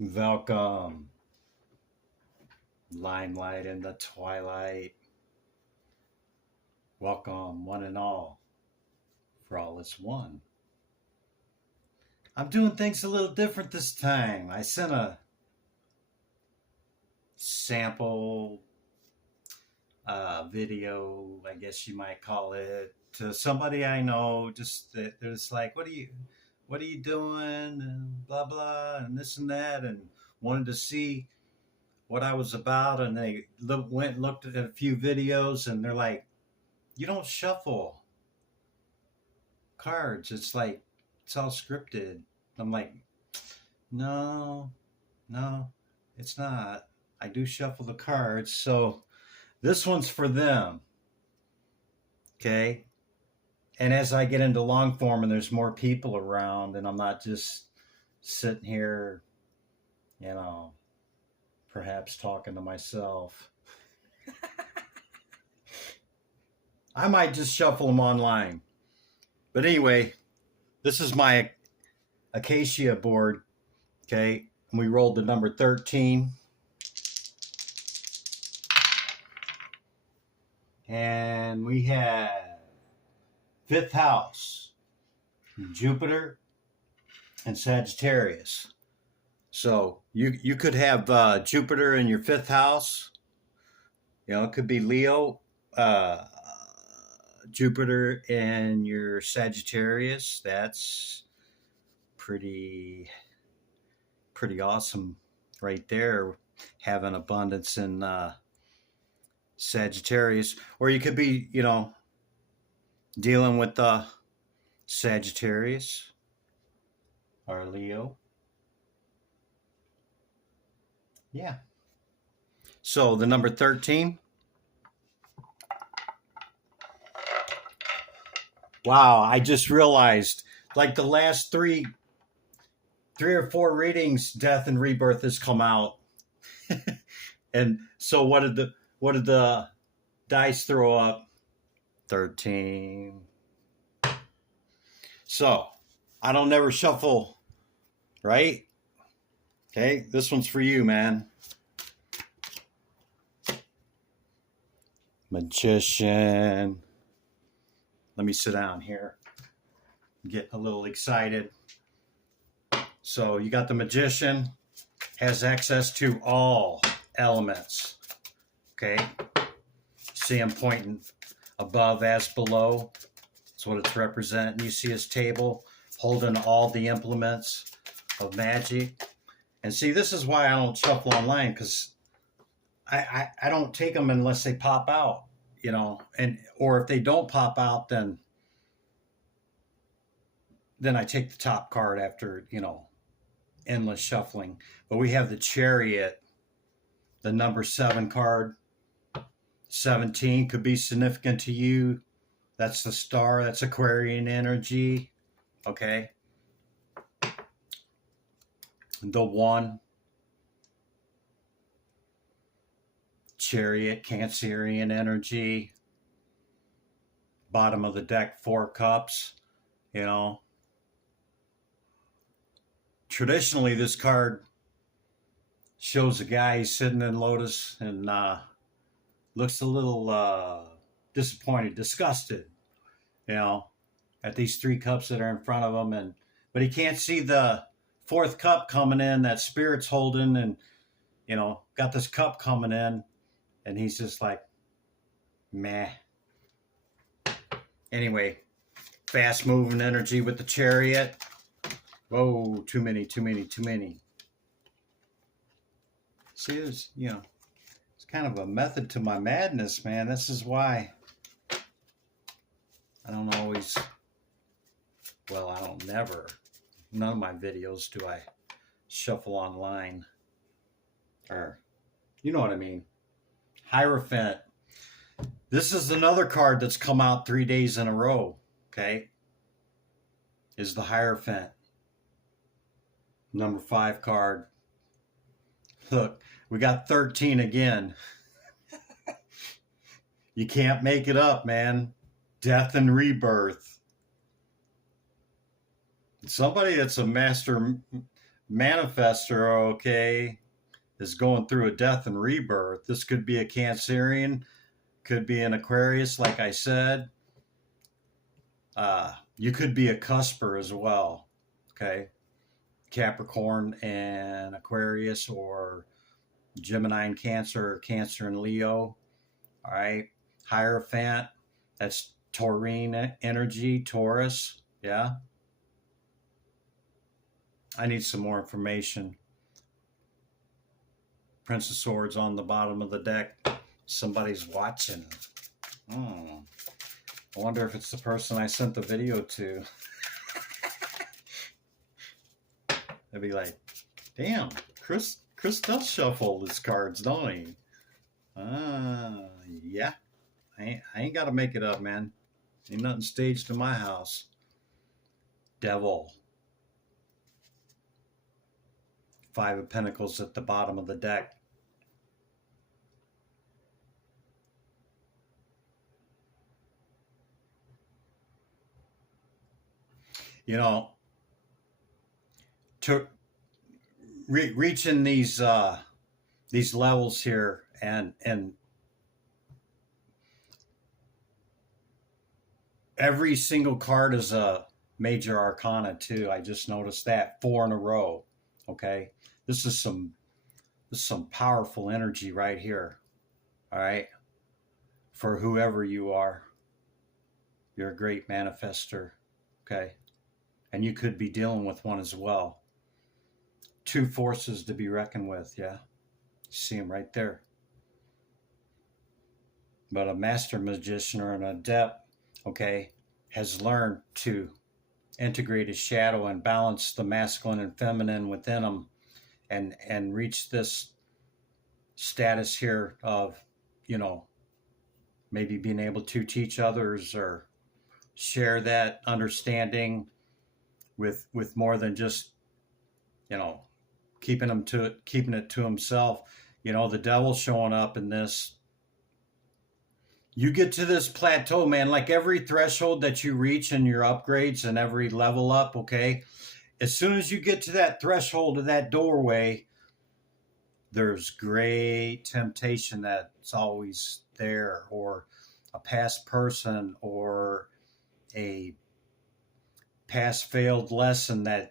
Welcome, limelight in the twilight. Welcome, one and all, for all is one. I'm doing things a little different this time. I sent a sample video, I guess you might call it, to somebody I know. Just that there's like, what are you doing, and blah blah, and this and that, and wanted to see what I was about, and they went and looked at a few videos, and they're like, "You don't shuffle cards. It's like it's all scripted." I'm like, "No, no, it's not. I do shuffle the cards, so this one's for them." Okay. And as I get into long form and there's more people around, and I'm not just sitting here, you know, perhaps talking to myself, I might just shuffle them online. But anyway, this is my acacia board, okay? And we rolled the number 13. And we have fifth house, Jupiter and Sagittarius. So you could have Jupiter in your fifth house. You know, it could be Leo, Jupiter in your Sagittarius. That's pretty awesome right there. Having abundance in Sagittarius. Or you could be, dealing with Sagittarius or Leo. Yeah. So the number 13. Wow, I just realized, like, the last three or four readings, Death and Rebirth has come out. And so what did the dice throw up? 13. So I don't never shuffle, right? Okay, this one's for you, man. Magician. Let me sit down here. Get a little excited. So you got the Magician, has access to all elements. Okay, see him pointing above as below. That's what it's representing. You see his table holding all the implements of magic. And see, this is why I don't shuffle online, because I don't take them unless they pop out, or if they don't pop out, then I take the top card after, endless shuffling. But we have the Chariot, the number 7 card. 17 could be significant to you. That's the star. That's Aquarian energy. Okay. The 1. Chariot, Cancerian energy. Bottom of the deck, 4 cups. Traditionally, this card shows a guy sitting in lotus and looks a little disappointed, disgusted, at these 3 cups that are in front of him, but he can't see the 4th cup coming in that Spirit's holding, and got this cup coming in, and he's just like, meh. Anyway, fast moving energy with the Chariot. Whoa, too many. See, there's, it's kind of a method to my madness, man. This is why I don't always, none of my videos do I shuffle online. Or, you know what I mean. Hierophant. This is another card that's come out 3 days in a row, okay? Is the Hierophant. Number 5 card. Look, we got 13 again. You can't make it up, man. Death and Rebirth. Somebody that's a master manifester, okay, is going through a death and rebirth. This could be a Cancerian, could be an Aquarius, like I said. You could be a cusper as well, okay? Capricorn and Aquarius, or Gemini and Cancer, or Cancer and Leo. All right. Hierophant, that's taurine energy, Taurus. Yeah. I need some more information. Prince of Swords on the bottom of the deck. Somebody's watching. I wonder if it's the person I sent the video to. They'd be like, damn, Chris does shuffle his cards, don't he? Yeah. I ain't got to make it up, man. Ain't nothing staged in my house. Devil. 5 of Pentacles at the bottom of the deck. You know, to reaching these levels here, and every single card is a major arcana too. I just noticed that 4 in a row. Okay, this is some powerful energy right here. All right, for whoever you are, you're a great manifester. Okay, and you could be dealing with one as well. 2 forces to be reckoned with. Yeah, you see them right there. But a master magician or an adept, okay, has learned to integrate his shadow and balance the masculine and feminine within him, and reach this status here of, you know, maybe being able to teach others or share that understanding with more than just, you know, keeping it to himself. You know, the devil's showing up in this. You get to this plateau, man, like every threshold that you reach in your upgrades and every level up, okay? As soon as you get to that threshold of that doorway, there's great temptation that's always there, or a past person, or a past failed lesson that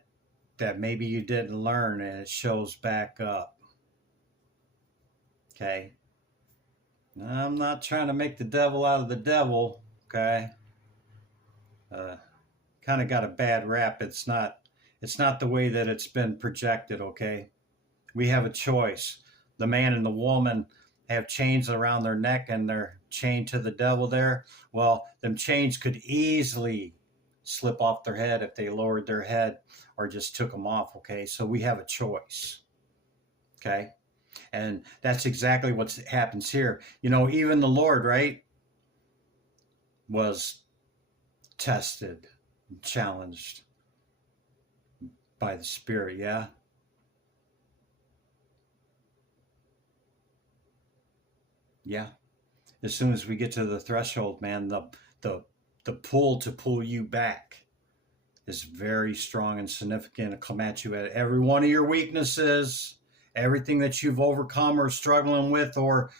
maybe you didn't learn, and it shows back up. Okay? I'm not trying to make the devil out of the devil, okay? Kind of got a bad rap. It's not the way that it's been projected, okay? We have a choice. The man and the woman have chains around their neck and they're chained to the devil there. Well, them chains could easily slip off their head if they lowered their head or just took them off, okay? So we have a choice, okay? And that's exactly what happens here. You know, even the Lord, right, was tested, challenged by the Spirit, yeah? Yeah. As soon as we get to the threshold, man, the pull to pull you back is very strong and significant. It'll come at you at every one of your weaknesses, everything that you've overcome or struggling with, or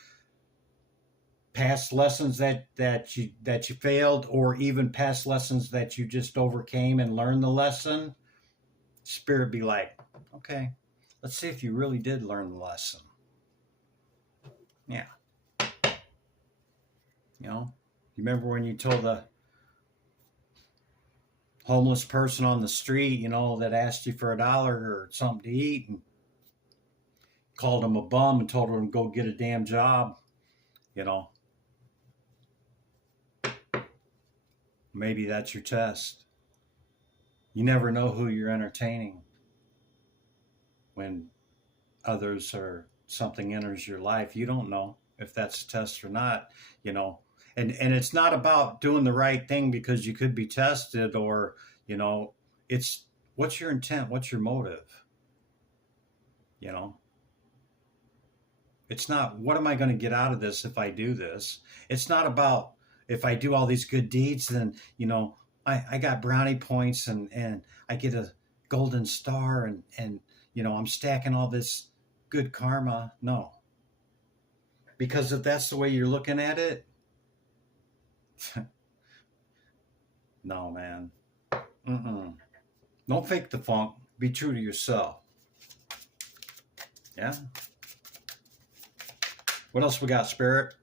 past lessons that you failed, or even past lessons that you just overcame and learned the lesson. Spirit be like, okay, let's see if you really did learn the lesson. Yeah. You know, you remember when you told the homeless person on the street, you know, that asked you for $1 or something to eat, and called him a bum and told him to go get a damn job, you know? Maybe that's your test. You never know who you're entertaining when others or something enters your life. You don't know if that's a test or not, you know. And it's not about doing the right thing because you could be tested, or, you know, it's what's your intent, what's your motive, you know. It's not, what am I going to get out of this if I do this? It's not about, if I do all these good deeds, then, you know, I got brownie points and I get a golden star and, you know, I'm stacking all this good karma. No. Because if that's the way you're looking at it, no, man. Mm-mm. Don't fake the funk. Be true to yourself. Yeah. What else we got, Spirit?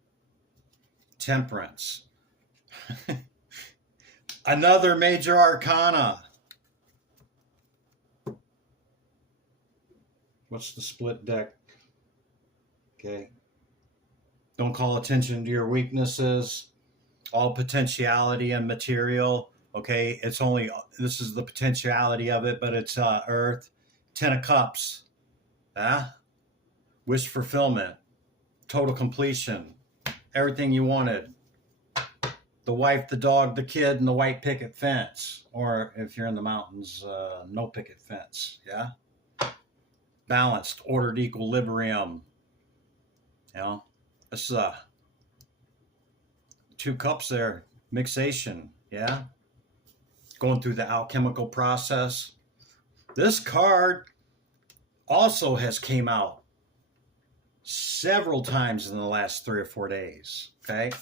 Temperance. Another major arcana. What's the split deck? Okay. Don't call attention to your weaknesses. All potentiality and material. Okay. It's only, this is the potentiality of it, but it's Earth. 10 of Cups. Wish fulfillment. Total completion. Everything you wanted. The wife, the dog, the kid, and the white picket fence. Or if you're in the mountains, no picket fence. Yeah. Balanced, ordered equilibrium. You know, this is 2 cups there. Mixation. Yeah. Going through the alchemical process. This card also has came out several times in the last 3 or 4 days. Okay.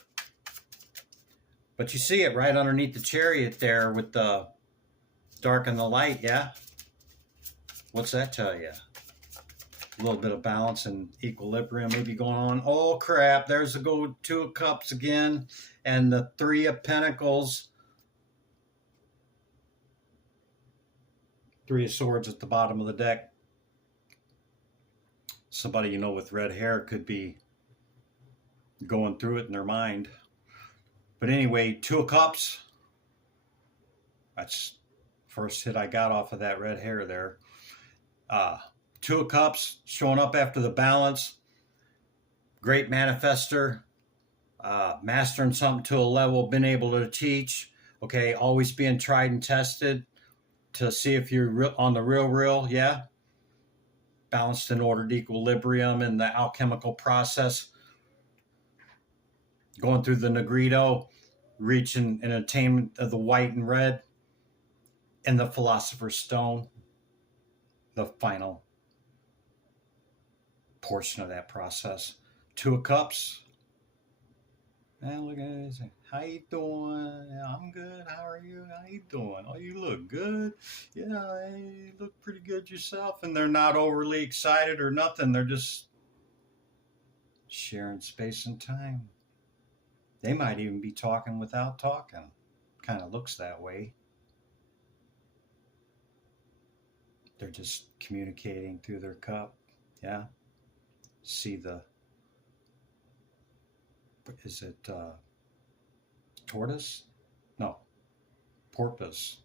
But you see it right underneath the chariot there with the dark and the light, yeah? What's that tell you? A little bit of balance and equilibrium maybe going on. Oh, crap. There's the 2 of Cups again. And the 3 of Pentacles. 3 of Swords at the bottom of the deck. Somebody you know with red hair could be going through it in their mind. But anyway, 2 of Cups. That's first hit I got off of that red hair there. 2 of Cups showing up after the balance. Great manifester. Mastering something to a level, been able to teach. Okay, always being tried and tested to see if you're on the real, yeah. Balanced and ordered equilibrium in the alchemical process. Going through the Negrito, reaching an attainment of the white and red, and the Philosopher's Stone, the final portion of that process. 2 of Cups. And look at it. How you doing? Yeah, I'm good. How are you? How you doing? Oh, you look good. Yeah, you look pretty good yourself. And they're not overly excited or nothing. They're just sharing space and time. They might even be talking without talking. Kind of looks that way. They're just communicating through their cup. Yeah. See the, is it tortoise? No. Porpoise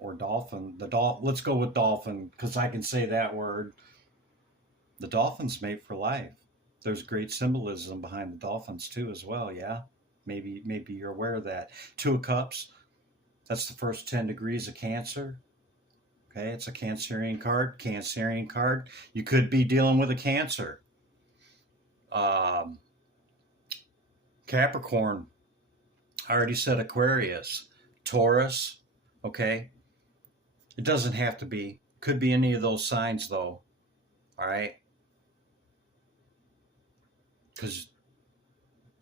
or dolphin. Let's go with dolphin because I can say that word. The dolphin's mate for life. There's great symbolism behind the dolphins too as well, yeah? Maybe you're aware of that. 2 of Cups, that's the first 10 degrees of Cancer. Okay, it's a Cancerian card. Cancerian card. You could be dealing with a Cancer. Capricorn. I already said Aquarius. Taurus. Okay. It doesn't have to be. Could be any of those signs though. All right. Because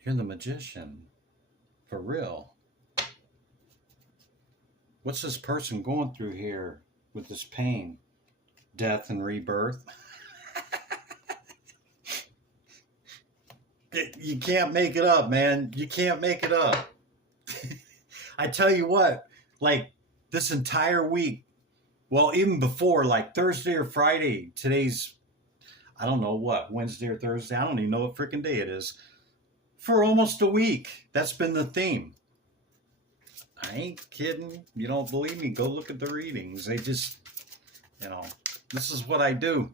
you're the Magician. For real. What's this person going through here with this pain? Death and rebirth. You can't make it up, man. You can't make it up. I tell you what, like this entire week, well, even before, like Thursday or Friday, today's, I don't know what, Wednesday or Thursday, I don't even know what freaking day it is. For almost a week, that's been the theme. I ain't kidding. You don't believe me? Go look at the readings. They just, you know, this is what I do.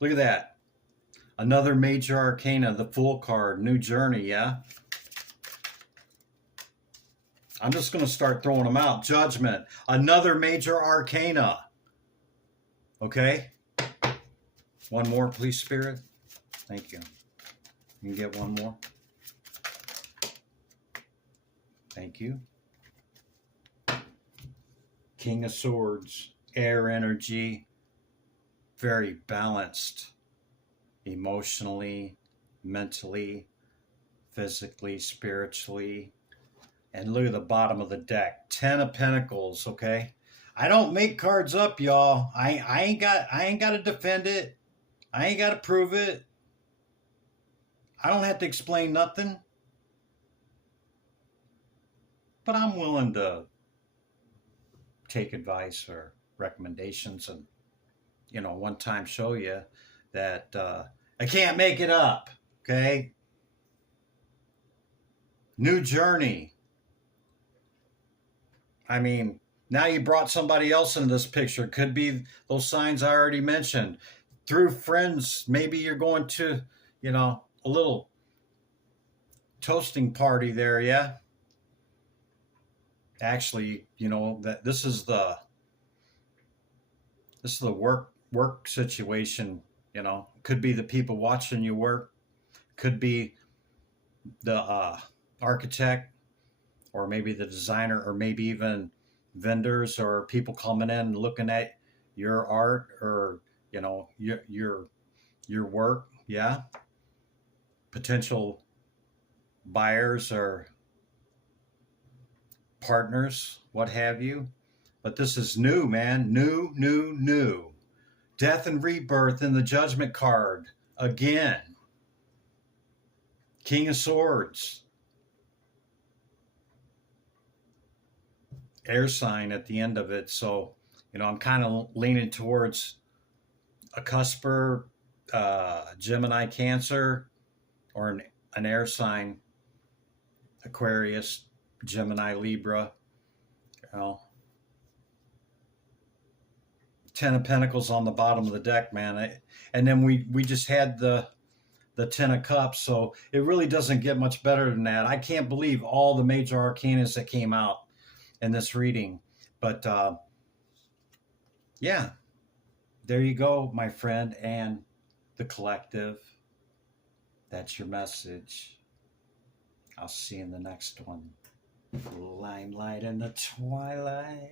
Look at that. Another major arcana, the Fool card, new journey, yeah? I'm just going to start throwing them out. Judgment, another major arcana. Okay? One more, please, Spirit. Thank you. You can get one more. Thank you. King of Swords. air energy, very balanced emotionally, mentally, physically, spiritually. And look at the bottom of the deck. 10 of Pentacles, okay? I don't make cards up, y'all. I ain't got to defend it. I ain't got to prove it. I don't have to explain nothing. But I'm willing to take advice or recommendations and, one time show you that I can't make it up, okay? New journey. I mean, now you brought somebody else into this picture. Could be those signs I already mentioned. Through friends, maybe you're going to, a little toasting party there, yeah? Actually, that this is the work situation, Could be the people watching you work. Could be the architect, or maybe the designer, or maybe even vendors or people coming in and looking at your art, or your work. Yeah, potential buyers or partners, what have you. But this is new, man. New. Death and Rebirth in the Judgment card again. King of Swords. Air sign at the end of it. So, I'm kind of leaning towards a cusper, Gemini, Cancer, or an air sign, Aquarius, Gemini, Libra. 10 of Pentacles on the bottom of the deck, man. And then we just had the 10 of Cups, so it really doesn't get much better than that. I can't believe all the major arcanas that came out in this reading. But yeah, there you go, my friend and the collective. That's your message. I'll see you in the next one. Limelight in the twilight.